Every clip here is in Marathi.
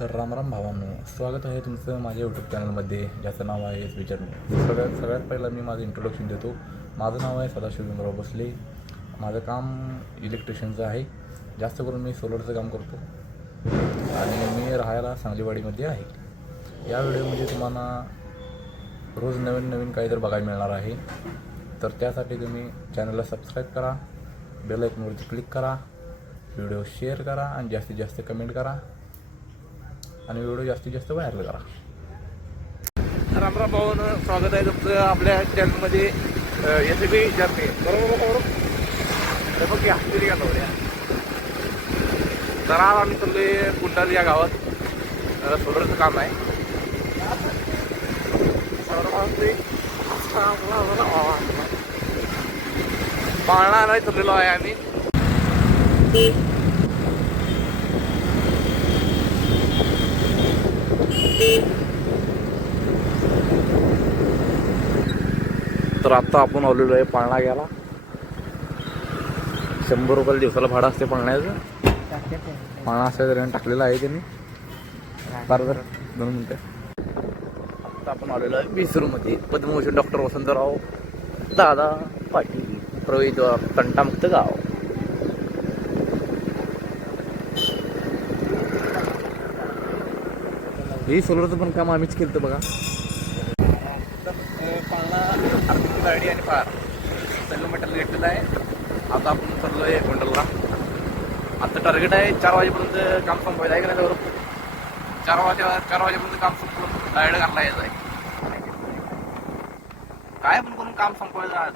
तर रामराम भावांनो स्वागत आहे तुमचं माझ्या यूट्यूब चॅनलमध्ये ज्याचं नाव आहे एस विचारणे. सगळ्यात सगळ्यात पहिला मी माझं इंट्रोडक्शन देतो. माझं नाव आहे सदाशिव भीमराव बसले माझं काम इलेक्ट्रिशियनचं आहे. जास्त करून मी सोलरचं काम करतो. आणि मी राहायला सांगलीवाडीमध्ये आहे. या व्हिडिओमध्ये तुम्हाला रोज नवीन नवीन काहीतरी बघायला मिळणार आहे. तर त्यासाठी तुम्ही चॅनलला सबस्क्राईब करा. बेल आयकॉनवरती क्लिक करा. व्हिडिओ शेअर करा. आणि जास्तीत जास्त कमेंट करा. आणि व्हिडिओ जास्तीत जास्त व्हायरल करा. रामराम भाऊ स्वागत आहे तुमचं आपल्या चॅनलमध्ये एस बी जर्नी. बरोबर बरोबर बघ या हत्तीरी का नवऱ्या तर आज आम्ही चाललोय कुंडाल या गावात. सोलरचं काम आहे. पाळणा नाही चाललेलो आहे आम्ही. तर आत्ता आपण आलेलो आहे पाळणा घ्यायला. शंभर रुपयाला दिवसाला भाडं असते पाळण्याचं. पाळणा असल्या तरी टाकलेला आहे त्यांनी. बरं बरं. दोन मिनटं. आत्ता आपण आलेलो आहे विसरूमध्ये. पद्मभूषण डॉक्टर वसंतराव दादा पाटील प्रवेशद्वार तंटामुक्त गाव. हे सोलरचं पण काम आम्हीच केलं होतं बघा. पाळणा आर्थिक गाडी आणि फार सगळं मटेरियल घेतलेलं आहे आता आपण चाललो आहे गोंडलला. आता टार्गेट आहे चार वाजेपर्यंत काम संपवायचं आहे का चार वाजे चार वाजेपर्यंत काम संपवून डायरेक्ट घातला यायचं आहे. काय पण करून काम संपवायचं आज.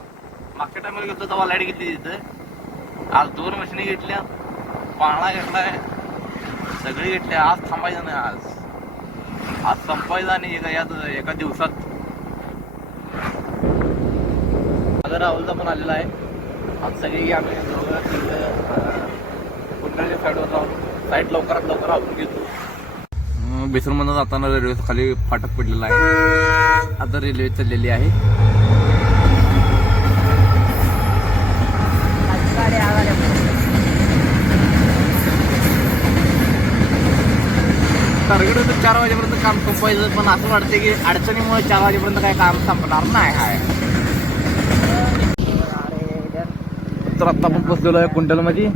मागच्या टायमाला घेतलं तेव्हा लाइट घेतली तिथं. आज दोन मशिनी घेतल्या. पाळणा घेतलाय. सगळी घेतल्या. आज थांबायचं नाही आज. आज संपायला आणि एका यात एका दिवसात माझा राहुलचा पण आलेला आहे. आज सगळी आम्ही दोघं साईडवर जाऊन साईड लवकरात लवकर आवरून घेतो बेसरमधून जाताना रेल्वे खाली फाटक पडलेला आहे. आता रेल्वे चाललेली आहे. टार्गेट होतं चार वाजे पाहिजे पण असं वाटतं की अडचणीमुळे चार वाजेपर्यंत काय काम संपणार नाही आहे तर आता आपण बसलेलो आहे कुंडलमध्ये.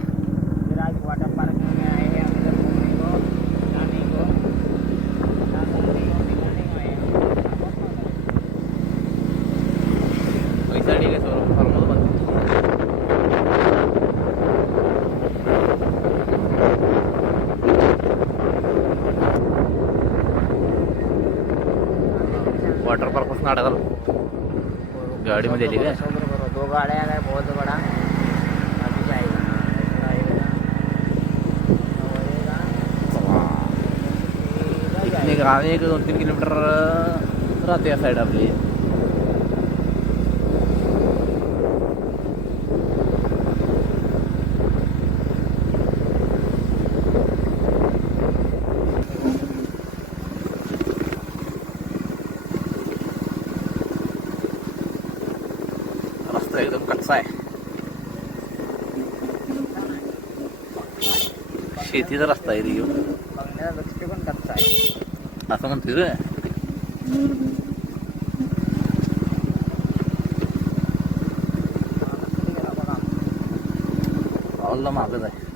वॉटर गाडीमध्ये आली काय? समुद्र दो गाड्या काय बहुत बड़ा एक दोन तीन किलोमीटर राहते या साईड आपली रस्ता एकदम कच्चा आहे. शेतीचा रस्ता आहे रे ह्यो. बघण्याचा दृष्टिकोन कच्चा आहे असं म्हणते रे पाऊलला मागच आहे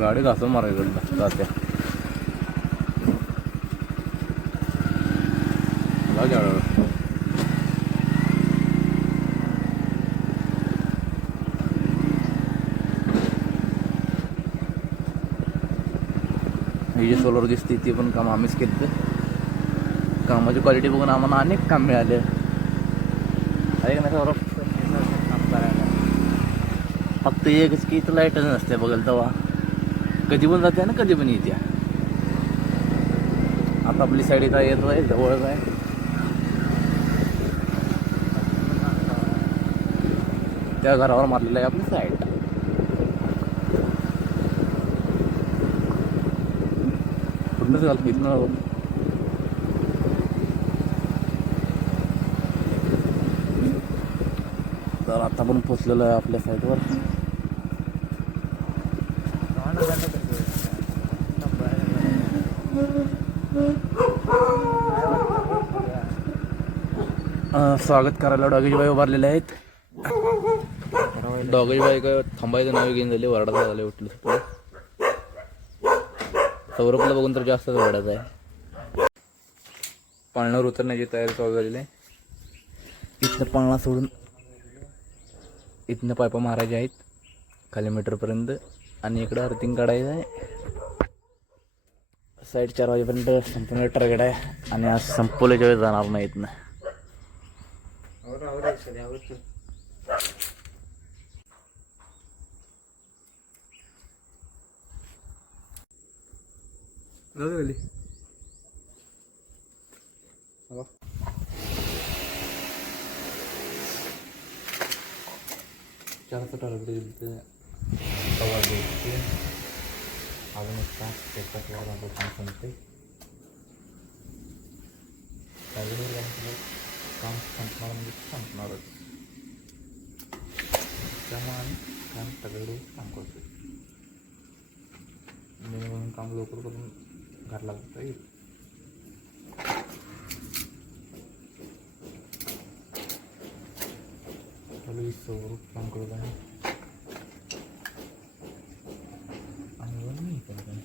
गाडी घासून मारायचं जाते. जाऊ द्या ही जी सोलर दिसते ती पण काम आम्हीच केलं कामाची क्वालिटी बघून आम्हाला अनेक काम मिळाले. आहे का नाही सौरभ काम करायला फक्त एकच की इथं लाईटच नसते बघाल तेव्हा. कधी पण जाते ना कधी पण येते. आता आपली साईड इथं येत आहे जवळच आहे. त्या घरावर मारलेलं आहे आपली साईड कुठनंच घालतो इथनं तर आता पण पोचलेलं आहे आपल्या साईडवर स्वागत करायला डॉगेज बाई उभारलेले आहेत. डॉगरी बाई काय थांबायचं नाव घेऊन झाले वरडाचा झाले उठले सौरभला बघून तर जास्तच वरडाचा आहे. पाळणावर उतरण्याची तयारी चालू झालेली आहे. इथनं पाळणा सोडून इथनं पायपा मारायचे आहेत खाली मीटरपर्यंत आणि इकडं अर्थिंग काढायचं आहे. साईड चार वाजेपर्यंत संपूर्ण टार्गेट आहे. आणि आज संपवल्याच्या वेळेस जाणार नाही इथनं. चारचं टार्गेट दिलं सव्वा दोनशे अजून एक तास त्याच्यात वर आपलं काम संपते त्यावेळेवर आपलं काम संपणार म्हणजे संपणारच त्यामुळे आम्ही काम सगळे काम घरला जाता येईल. चालू आहे स्वरूप काम करत आहे आणि वर मी करत आहे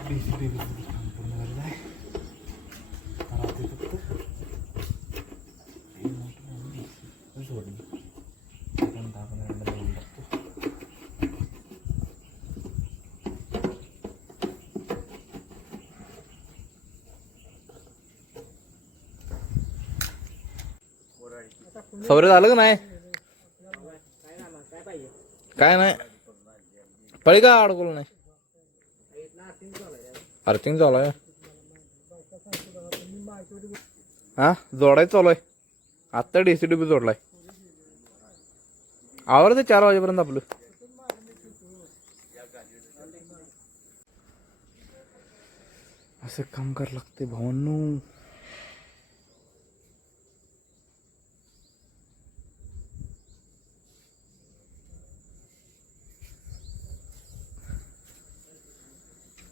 काम पूर्ण झालेलं आहे आता ते फक्त हे मोटर आणि AC जोडणी आपण दहा पंधरा मिनिटं लावून टाकतो सौरे झालं का नाही? काय नाही. पळी का अडकलो नाही? अर्थिंग चालू आहे. हा जोडायचं चालू आहे. आत्ता डी सी डी बी जोडलाय. आवडतं चार वाजेपर्यंत आपलं असं काम करावं लागते भावांनो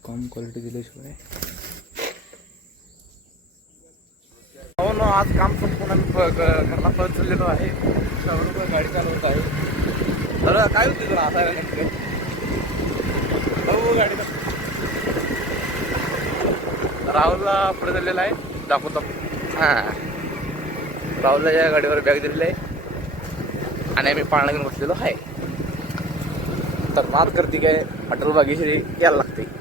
कम क्वालिटी दिल्याशिवाय आज काम संपूर्ण आम्ही प- घरला परत चाललेलो आहे. शहरावर गाडी चालवत आहे. तर काय होती तुला आता नेमकं हो गाडी राहुलला पुढे चाललेला आहे. दाखवतो हां. राहुलला या गाडीवर बॅग दिलेली आहे. आणि आम्ही पाळणा घेऊन बसलेलो आहे. तर मात करते काय अटल बागेश्री यायला लागते.